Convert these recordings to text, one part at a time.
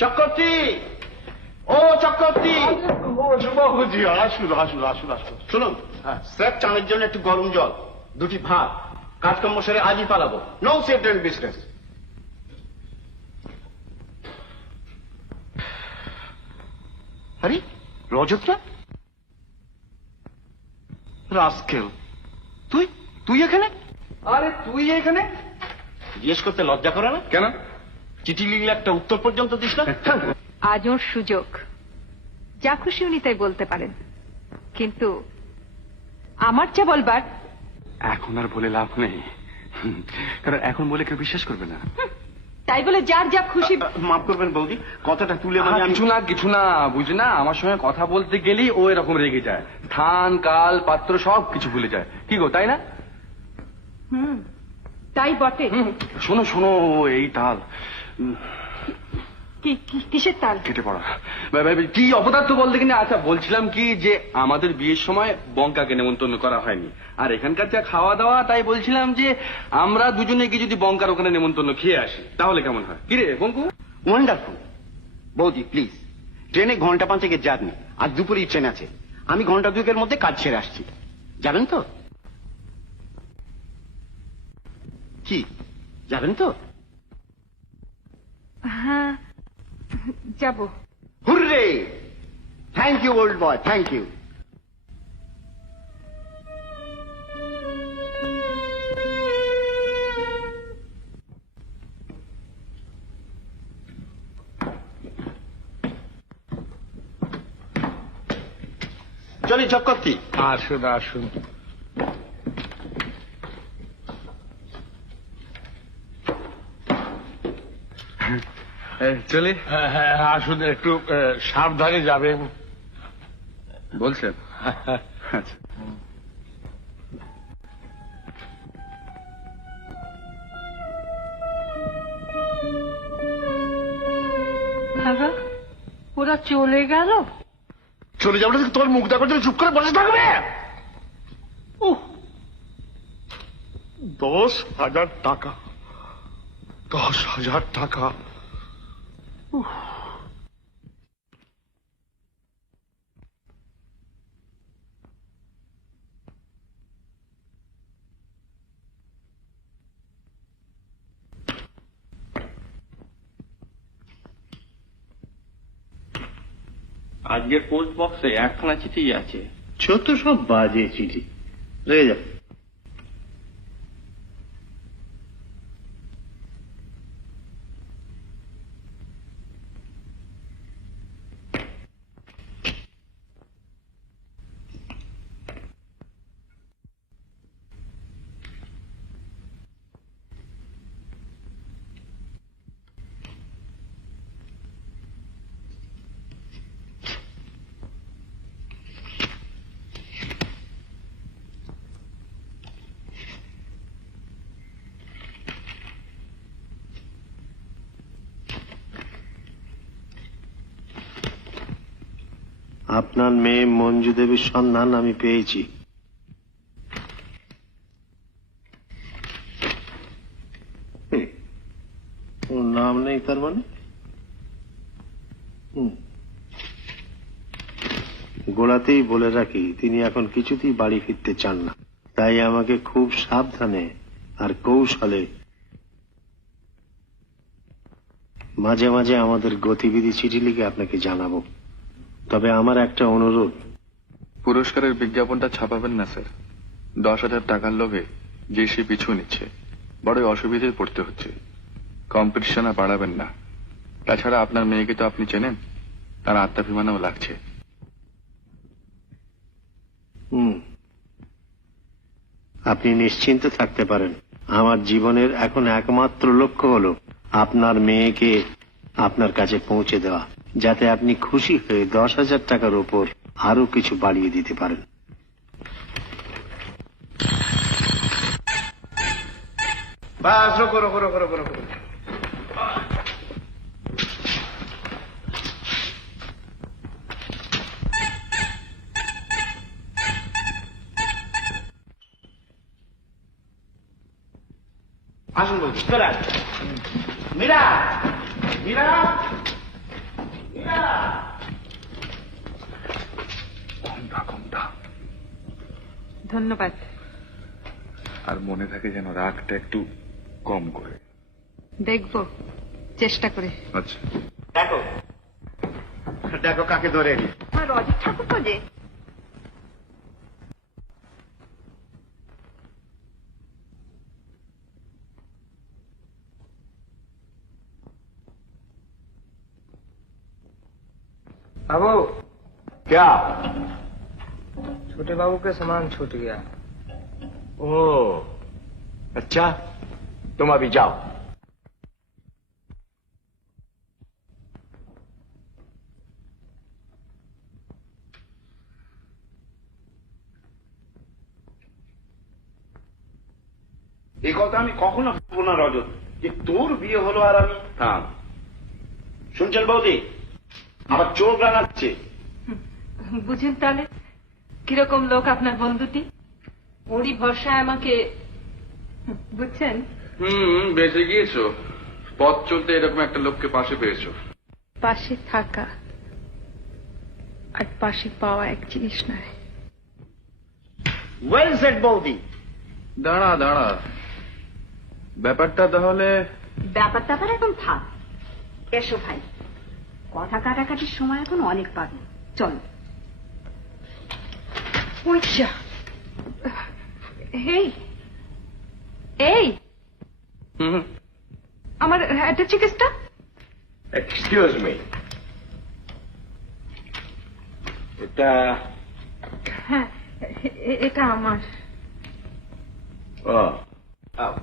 চক্রবর্তী, ও চক্রবর্তী। বাবুজি আসুন আসুন আসুন আসুন। শুনুন, স্রেফ চানের জন্য একটু গরম জল, 2টি ভাত, কাজকর্ম সেরে আজই পালাবো। No safety and business. আরে রজতরা, রাস্কেল, তুই তুই এখানে? আরে তুই এখানে? জিজ্ঞেস করতে লজ্জা করে না? কেন? চিঠি লিখলে একটা উত্তর পর্যন্ত দিস না? আজ ওর সুযোগ, যা খুশি উনি তাই বলতে পারেন, কিন্তু আমার যা বলবার এখন আর বলে লাভ নেই, কারণ এখন বলে কেউ বিশ্বাস করবে না। তাই বলে যার যা খুশি। মাফ করবেন বৌদি, কথাটা তুলে মানে আমি কিছু না বুঝি না, আমার সঙ্গে কথা বলতে গেলেই ও এরকম রেগে যায়, স্থান কাল পাত্র সব কিছু ভুলে যায়। কি গো, তাই না? তাই বটে। শোনো শোনো, এই তাল কিসের তাল? কেটে পড়া। কি অপদার্থ বলতে কিনা। আচ্ছা, বলছিলাম কি যে আমাদের বিয়ের সময় বঙ্কাকে নেমন্তন্ন করা হয়নি, আর এখানকার যা খাওয়া দাওয়া, তাই বলছিলাম যে আমরা দুজনে কি যদি বঙ্কার ওখানে নেমন্তন্ন খেয়ে আসি তাহলে কেমন হয়? কিরে বঙ্কু? ওয়ান্ডারফুল। বৌদি প্লিজ, ট্রেনে ঘন্টা 5 জার্নি, আর দুপুরেই ট্রেন আছে। আমি ঘন্টা 2 মধ্যে কাজ ছেড়ে আসছি, যাবেন তো? কি যাবেন তো? হ্যাঁ যাব। Hurray! Thank you old boy, thank you. চলি চক্রবর্তী। আসুন আসুন। চলে হ্যাঁ হ্যাঁ আসুন, একটু সাবধানে যাবেন। বলছেন? আচ্ছা। বাবা, ওরা চলে গেল? চলে যাবো না, তোমার মুখ দেখার জন্য চুপ করে বসে থাকবে? 10,000 টাকা, 10,000 টাকা। আজকের পোস্ট বক্সে 1খানা চিঠি আছে। ছোট সব বাজে চিঠি, রেগে যা। আপনার মেয়ে মঞ্জু দেবীর সন্ধান আমি পেয়েছি। ওর নাম নেই তার মানে? গোড়াতেই বলে রাখি, তিনি এখন কিছুতেই বাড়ি ফিরতে চান না, তাই আমাকে খুব সাবধানে আর কৌশলে মাঝে মাঝে আমাদের গতিবিধি চিঠি লিখে আপনাকে জানাবো। তবে আমার একটা অনুরোধ, পুরস্কারের বিজ্ঞাপনটা ছাপাবেন না স্যার। 10,000 টাকার লোভে যে সে পিছু নিচ্ছে, বড়ই অসুবিধায় পড়তে হচ্ছে। কম্পিটিশন আর বাড়াবেন না। তাছাড়া আপনার মেয়েকে তো আপনি চেনেন, তার আত্মাভিমানও লাগছে। আপনি নিশ্চিন্ত থাকতে পারেন, আমার জীবনের এখন একমাত্র লক্ষ্য হলো আপনার মেয়েকে আপনার কাছে পৌঁছে দেওয়া, যাতে আপনি খুশি হয়ে 10,000 টাকার উপর আরো কিছু বাড়িয়ে দিতে পারেন। বাস, রোকো রোকো রোকো রোকো রোকো। আসুন বলছি, চলে আসুন। মীরা, মীরা, ধন্যবাদ। আর মনে থাকে যেন রাগটা একটু কম করে। দেখব চেষ্টা করে। আচ্ছা, দেখো দেখো কাকে ধরে এলি। আমার অজিত ঠাকুর তো যে बाबू क्या? छोटे बाबू का सामान छूट गया। ओ अच्छा, तुम अभी जाओ। এই কথা আমি কখনো ভাববো না রজত, যে তোর বিয়ে হলো আর আমি থাম। শুনছেন বৌদি, আবার চোখ রাঙাচ্ছে। বুঝেন তাহলে কিরকম লোক আপনার বন্ধুটি? ওরই ভরসায় আমাকে, বুঝছেন? বেঁচে গিয়েছো। পথ চলতে এরকম একটা লোককে পাশে পেয়েছো। পাশে থাকা আর পাশে পাওয়া এক জিনিস নয়। ওয়েল সেড বৌদি। দাঁড়া দাঁড়া, ব্যাপারটা তাহলে ব্যাপারটা এখন থাক। এসো ভাই, কথা কাটাকাটির সময় এখন অনেক পাবে। চলো। ওইটা এই এই আমার একটা চিকিৎসা। এক্সকিউজ মি, এটা হ্যাঁ এটা আমার।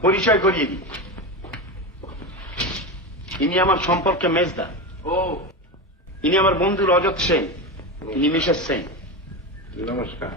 পরিচয় করিয়ে দিই, ইনি আমার সম্পর্কে মেজদা। ও ইনি আমার বন্ধু রজত সেন, ইনি মিসেস সেন। নমস্কার।